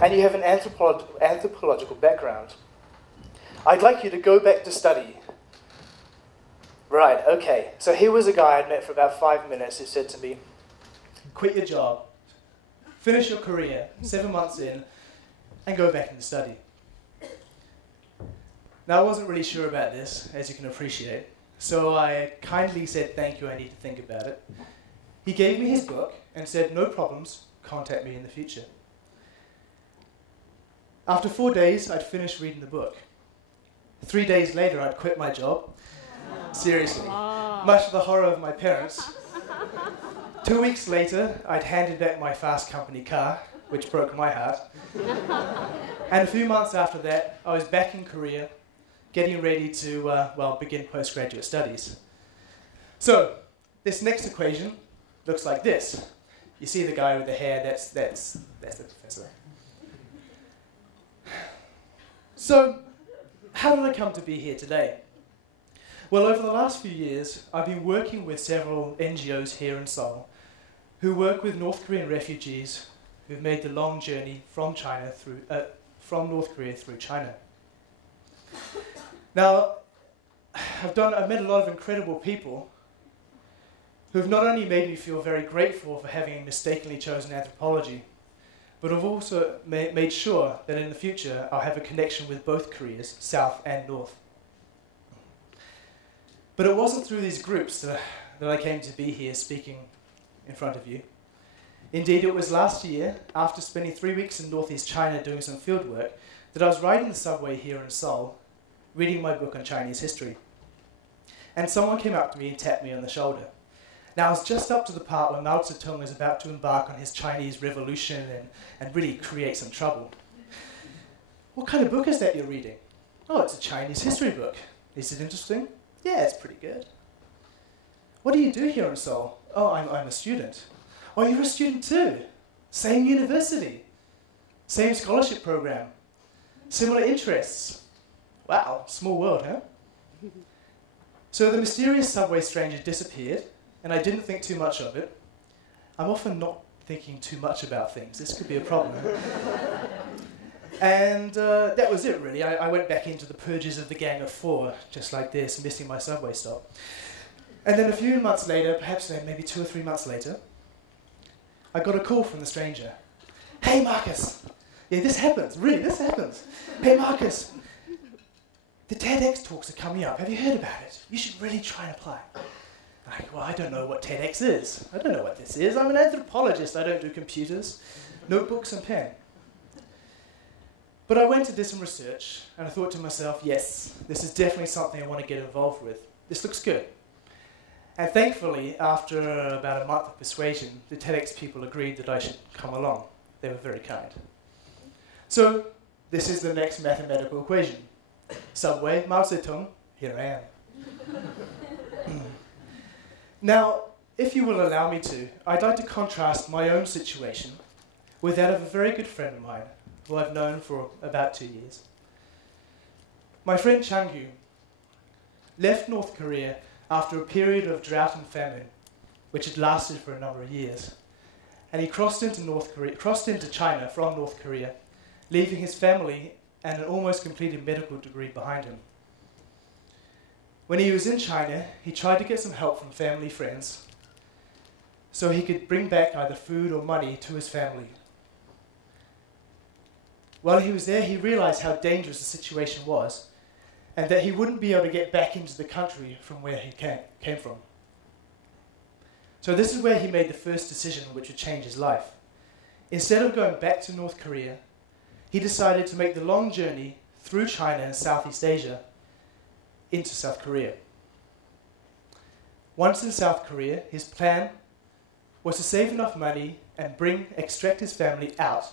and you have an anthropological background. I'd like you to go back to study. Right, okay. So here was a guy I'd met for about 5 minutes who said to me, quit your job, finish your career, 7 months in, and go back into study. Now, I wasn't really sure about this, as you can appreciate, so I kindly said, thank you, I need to think about it. He gave me his book and said, no problems, contact me in the future. After 4 days, I'd finished reading the book. 3 days later, I'd quit my job. Seriously, much to the horror of my parents. 2 weeks later, I'd handed back my fast company car, which broke my heart. And a few months after that, I was back in Korea, getting ready to, begin postgraduate studies. So, this next equation looks like this. You see the guy with the hair, that's the professor. So, how did I come to be here today? Well, over the last few years, I've been working with several NGOs here in Seoul who work with North Korean refugees who've made the long journey from North Korea through China. Now, I've met a lot of incredible people who've not only made me feel very grateful for having mistakenly chosen anthropology, but have also made sure that in the future I'll have a connection with both Koreas, South and North. But it wasn't through these groups that I came to be here speaking in front of you. Indeed, it was last year, after spending 3 weeks in northeast China doing some field work, that I was riding the subway here in Seoul, reading my book on Chinese history. And someone came up to me and tapped me on the shoulder. Now, I was just up to the part where Mao Zedong was about to embark on his Chinese revolution and really create some trouble. What kind of book is that you're reading? Oh, it's a Chinese history book. Is it interesting? Yeah, it's pretty good. What do you do here in Seoul? Oh, I'm a student. Oh, you're a student too? Same university. Same scholarship program. Similar interests. Wow, small world, huh? So the mysterious subway stranger disappeared, and I didn't think too much of it. I'm often not thinking too much about things. This could be a problem. And that was it, really. I went back into the purges of the Gang of Four, just like this, missing my subway stop. And then a few months later, perhaps maybe 2 or 3 months later, I got a call from the stranger. Hey, Markus. Yeah, this happens. Really, this happens. Hey, Markus. The TEDx talks are coming up. Have you heard about it? You should really try and apply. I'm like, well, I don't know what TEDx is. I don't know what this is. I'm an anthropologist. I don't do computers, notebooks and pen. But I went to do some research, and I thought to myself, yes, this is definitely something I want to get involved with. This looks good. And thankfully, after about a month of persuasion, the TEDx people agreed that I should come along. They were very kind. So, this is the next mathematical equation. Subway, Mao Zedong, here I am. Now, if you will allow me to, I'd like to contrast my own situation with that of a very good friend of mine, who I've known for about 2 years. My friend Chang-gyu left North Korea after a period of drought and famine, which had lasted for a number of years. And he crossed into China from North Korea, leaving his family and an almost completed medical degree behind him. When he was in China, he tried to get some help from family friends so he could bring back either food or money to his family. While he was there, he realized how dangerous the situation was and that he wouldn't be able to get back into the country from where he came from. So this is where he made the first decision which would change his life. Instead of going back to North Korea, he decided to make the long journey through China and Southeast Asia into South Korea. Once in South Korea, his plan was to save enough money and extract his family out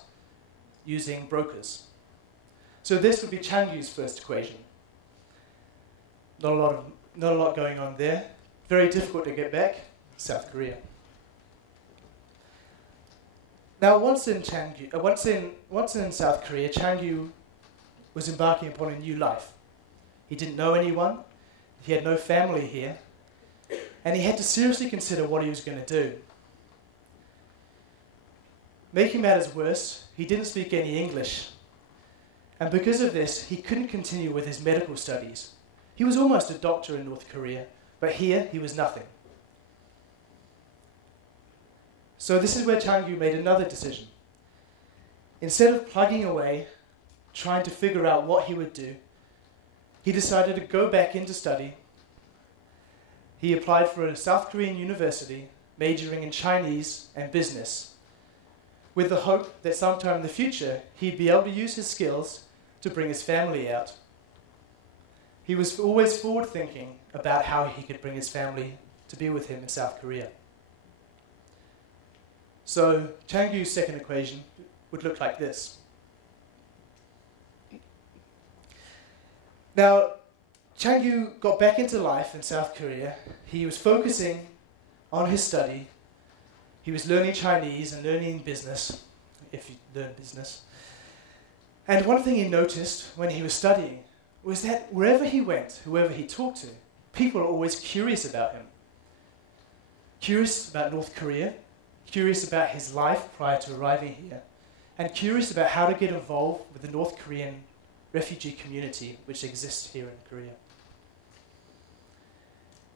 using brokers. So this would be Chang-gyu's first equation. Not a lot going on there. Very difficult to get back. South Korea. Now, once in South Korea, Chang-gyu was embarking upon a new life. He didn't know anyone. He had no family here, and he had to seriously consider what he was going to do. Making matters worse, he didn't speak any English. And because of this, he couldn't continue with his medical studies. He was almost a doctor in North Korea, but here he was nothing. So this is where Chang-gyu made another decision. Instead of plugging away, trying to figure out what he would do, he decided to go back into study. He applied for a South Korean university, majoring in Chinese and business, with the hope that sometime in the future he'd be able to use his skills to bring his family out. He was always forward-thinking about how he could bring his family to be with him in South Korea. So Chang-gyu's second equation would look like this. Now, Chang-gyu got back into life in South Korea. He was focusing on his study. He was learning Chinese and learning business, if you learn business. And one thing he noticed when he was studying was that wherever he went, whoever he talked to, people are always curious about him. Curious about North Korea, curious about his life prior to arriving here, and curious about how to get involved with the North Korean refugee community which exists here in Korea.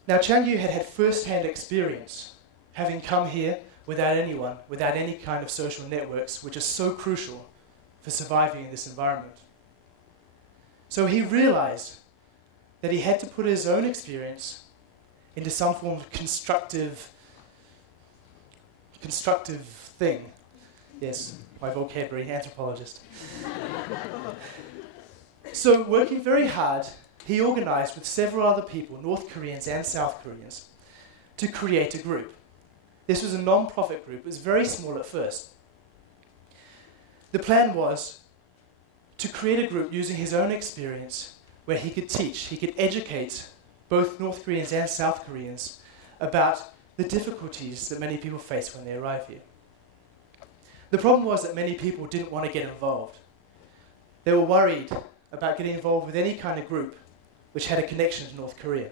Now, Chang-gyu had had first-hand experience, having come here without anyone, without any kind of social networks, which is so crucial for surviving in this environment. So he realized that he had to put his own experience into some form of constructive thing. Yes, my vocabulary, anthropologist. So working very hard, he organized with several other people, North Koreans and South Koreans, to create a group. This was a non-profit group. It was very small at first. The plan was to create a group using his own experience where he could teach, he could educate both North Koreans and South Koreans about the difficulties that many people face when they arrive here. The problem was that many people didn't want to get involved. They were worried about getting involved with any kind of group which had a connection to North Korea.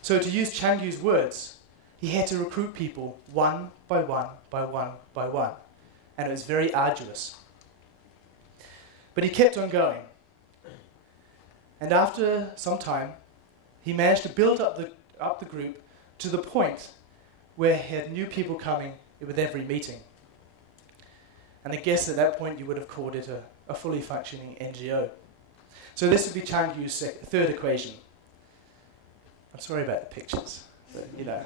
So to use Chang-gyu's words, he had to recruit people one by one by one by one. And it was very arduous. But he kept on going. And after some time, he managed to build up the group to the point where he had new people coming with every meeting. And I guess at that point you would have called it a fully functioning NGO. So this would be Chang-gyu's third equation. I'm sorry about the pictures, but you know.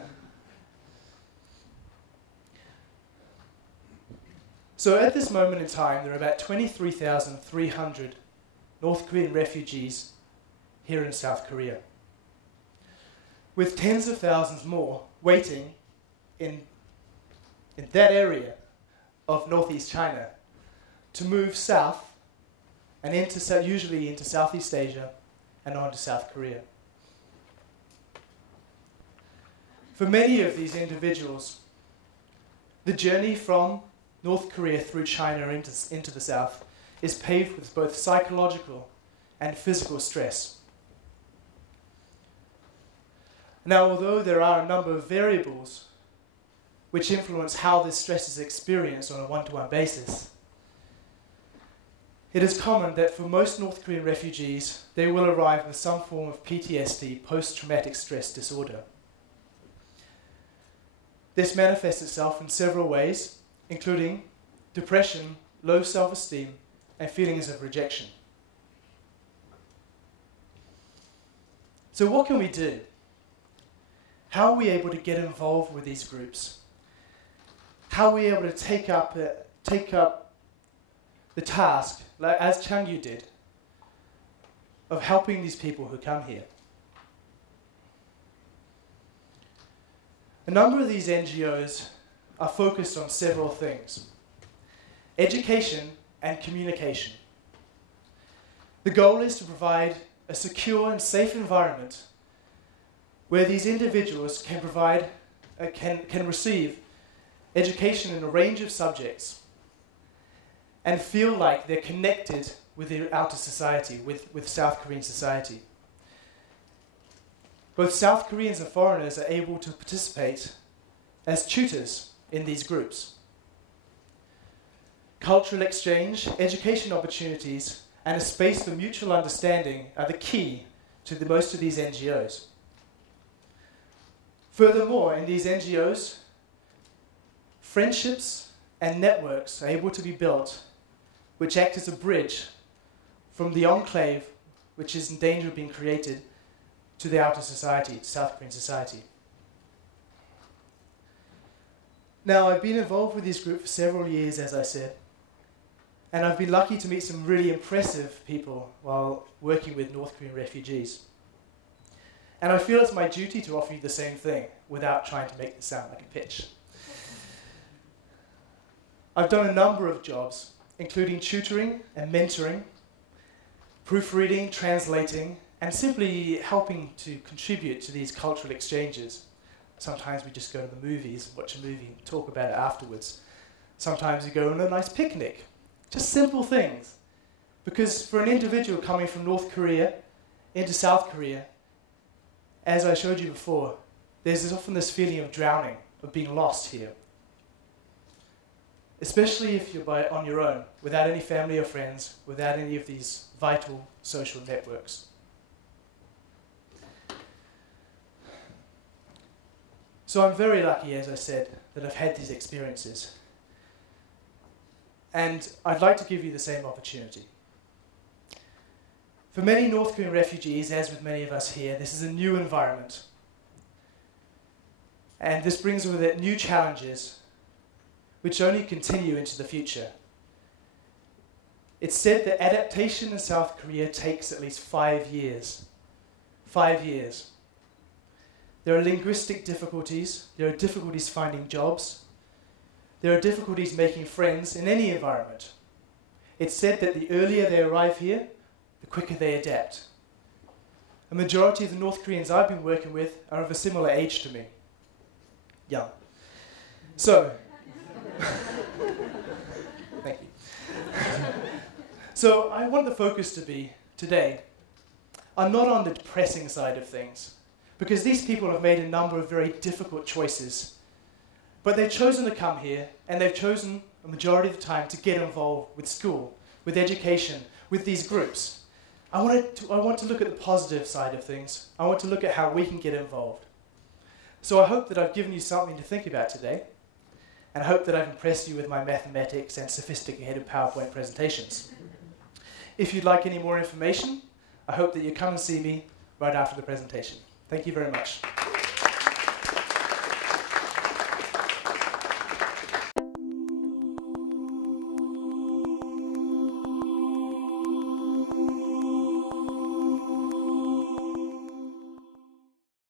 So at this moment in time, there are about 23,300 North Korean refugees here in South Korea, with tens of thousands more waiting in that area of northeast China to move south and usually into Southeast Asia and on to South Korea. For many of these individuals, the journey from North Korea through China into the South is paved with both psychological and physical stress. Now, although there are a number of variables which influence how this stress is experienced on a one-to-one basis, it is common that for most North Korean refugees, they will arrive with some form of PTSD, post-traumatic stress disorder. This manifests itself in several ways, including depression, low self-esteem, and feelings of rejection. So what can we do? How are we able to get involved with these groups? How are we able to take up the task, like as Chang-gyu did, of helping these people who come here? A number of these NGOs are focused on several things: education and communication. The goal is to provide a secure and safe environment where these individuals can receive education in a range of subjects and feel like they're connected with their outer society, with South Korean society. Both South Koreans and foreigners are able to participate as tutors in these groups. cultural exchange, education opportunities, and a space for mutual understanding are the key to most of these NGOs. Furthermore, in these NGOs, friendships and networks are able to be built which act as a bridge from the enclave which is in danger of being created to the outer society, South Korean society. Now, I've been involved with this group for several years, as I said, and I've been lucky to meet some really impressive people while working with North Korean refugees. And I feel it's my duty to offer you the same thing without trying to make this sound like a pitch. I've done a number of jobs, including tutoring and mentoring, proofreading, translating, and simply helping to contribute to these cultural exchanges. Sometimes we just go to the movies, watch a movie, and talk about it afterwards. Sometimes we go on a nice picnic. Just simple things. Because for an individual coming from North Korea into South Korea, as I showed you before, there's often this feeling of drowning, of being lost here. Especially if you're on your own, without any family or friends, without any of these vital social networks. So I'm very lucky, as I said, that I've had these experiences. And I'd like to give you the same opportunity. For many North Korean refugees, as with many of us here, this is a new environment. And this brings with it new challenges, which only continue into the future. It's said that adaptation in South Korea takes at least 5 years. 5 years. There are linguistic difficulties, there are difficulties finding jobs, there are difficulties making friends in any environment. It's said that the earlier they arrive here, the quicker they adapt. A majority of the North Koreans I've been working with are of a similar age to me. Young. So, thank you. So I want the focus to be, today, I'm not on the depressing side of things, because these people have made a number of very difficult choices. But they've chosen to come here, and they've chosen, a majority of the time, to get involved with school, with education, with these groups. I want to look at the positive side of things. I want to look at how we can get involved. So I hope that I've given you something to think about today, and I hope that I've impressed you with my mathematics and sophisticated PowerPoint presentations. If you'd like any more information, I hope that you come and see me right after the presentation. Thank you very much.